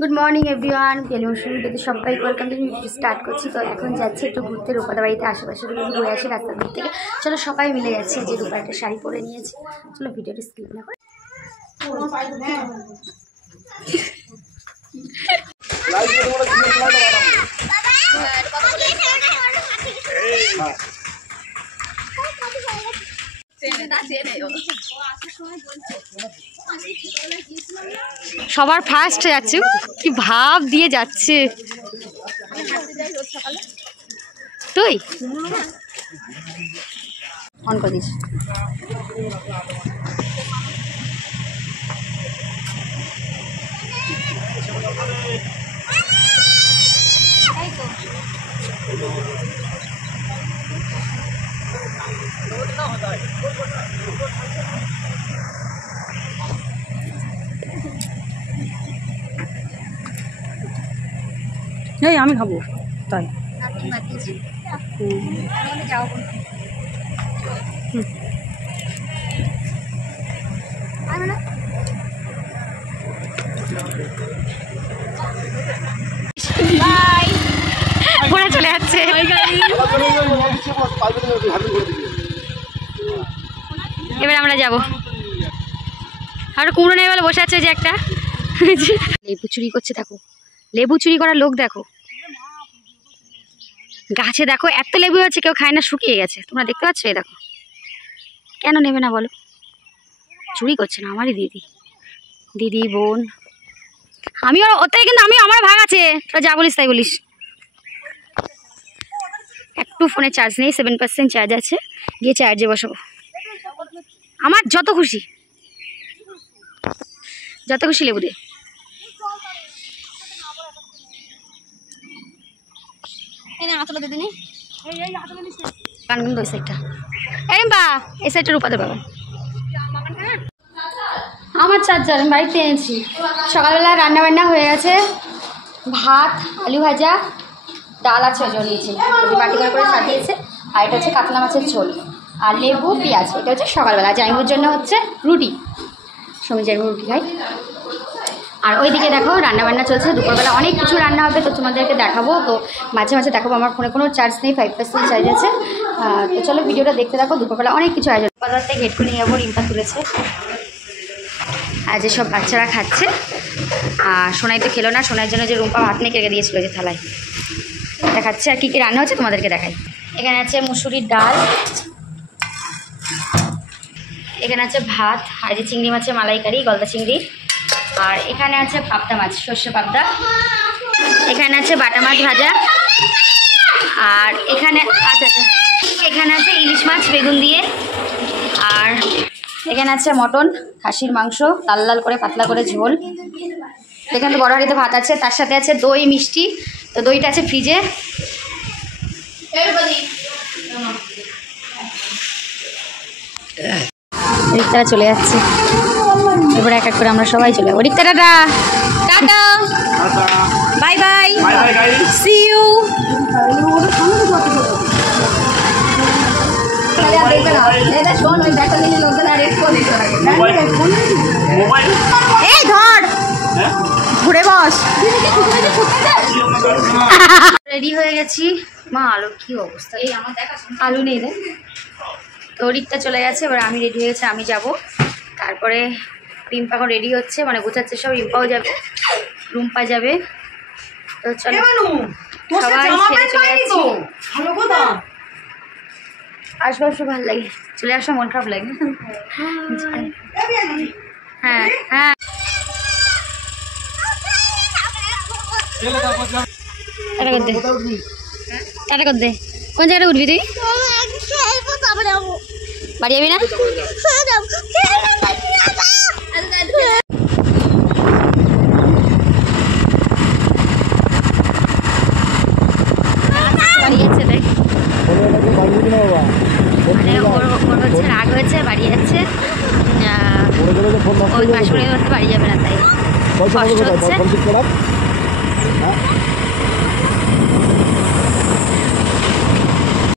Good morning everyone, পেলিমশনটাতে সবাই welcome to video start করছি। তো এখন যাচ্ছি একটু ঘুরতে রূপাদা বাড়িতে, আশেপাশে ঘুরে আসি রাস্তার দিক থেকে। চলো সবাই মিলে যাচ্ছে, যে রূপা একটা শাড়ি পরে নিয়েছে। চলো ভিডিওটা স্কিপ না করে সবার ফার্স্ট যাচ্ছে, কি ভাব দিয়ে যাচ্ছে। তুই অন করে দিস। এই আমি খাবো তাই। পড়ে চলে যাচ্ছে। এবার আমরা যাবো। আর কুমড়ো নেই বলে বসে আছে যে একটা। লেবু চুরি করছে, দেখো লেবু চুরি করার লোক দেখো। গাছে দেখো এত লেবু আছে, কেউ খায় না, শুকিয়ে গেছে। তোমরা দেখতে পাচ্ছ? এই দেখো, কেন নেবে না বলো? চুরি করছে না আমারই দিদি বোন। আমি ওটাই, কিন্তু আমি আমার ভাগ আছে, তোরা যা বলিস তাই বলিস। একটু ফোনে চার্জ নেই, 7% চার্জ আছে, গিয়ে চার্জে বসাবো। আমার যত খুশি লেবু দে। এই সাইডটা রূপাতে পাবেন। আমার চার্জার আমি বাড়িতে এনেছি। সকালবেলা রান্না বান্না হয়ে গেছে, ভাত, আলু ভাজা, ডাল আছে, ওজন নিয়েছি, বাটি করে সাজিয়েছে। আর এটা হচ্ছে কাতলা মাছের ঝোল আর লেবু পেঁয়াজ। এটা হচ্ছে সকালবেলা। জাইমুর জন্য হচ্ছে রুটি, সময় জাইমু রুটি খাই। আর ওইদিকে দেখো রান্নাবান্না চলছে, দুপুরবেলা অনেক কিছু রান্না হবে, তো তোমাদেরকে দেখাবো। তো মাঝে মাঝে দেখাবো। আমার ফোনে কোনো চার্জ নেই, 5% চার্জ আছে। তো চলো ভিডিওটা দেখতে থাকো। দুপুরবেলা অনেক কিছু আয়োজন। বাজারতে গেট খুলে নিয়ে যাবো, রিম্পা তুলেছে। আর যেসব বাচ্চারা খাচ্ছে, আর সোনাই তো খেলো না, সোনাইয়ের জন্য যে রুম্পা ভাত নিয়ে কেটে দিয়েছিল যে থালায়, দেখাচ্ছে। আর কী কী রান্না হচ্ছে তোমাদেরকে দেখাই। এখানে আছে মুসুরির ডাল, এখানে আছে ভাত, আর যে চিংড়ি মাছের মালাইকারি, গলদা চিংড়ি। আর এখানে আছে পাবদা মাছ, সর্ষে পাবদা। এখানে আছে বাটা মাছ ভাজা। আর এখানে এখানে আছে ইলিশ মাছ বেগুন দিয়ে। আর এখানে আছে মটন, খাসির মাংস, লাল লাল করে পাতলা করে ঝোল। এখানে তো বড় হাঁড়িতে ভাত আছে, তার সাথে আছে দই মিষ্টি। তো দইটা আছে ফ্রিজে। রিক্তারা চলে যাচ্ছে, এবারে এক এক করে আমরা সবাই চলে যাবো। Rikta tata, tata, bye bye, see you. এই ধর, ঘুরে বস। রেডি হয়ে গেছি। মা আলুর কি অবস্থা, এই আমার দেখা আলু নেই রে। তো রিক্তা চলে গেছে, এবার আমি রেডি হয়ে গেছি, আমি যাব। তারপরে রিম্পা এখন রেডি হচ্ছে, মানে গোছাচ্ছে সব। রিম্পাও যাবে, রুম্পা যাবে। তো চলো সবাই ছেড়ে চলে যাচ্ছি। আসবো ভালো লাগে, চলে আসো মন খারাপ লাগে। হ্যাঁ হ্যাঁ, টাটা কর দে। কোন জায়গাটা উঠবি তুই? বাড়ি যাবি না? বাড়ি যাচ্ছে, দেখ ওর হচ্ছে রাগ হয়েছে, বাড়ি যাচ্ছে। ওই মাসুরে বাড়ি যাবে না, তাই কষ্ট হচ্ছে।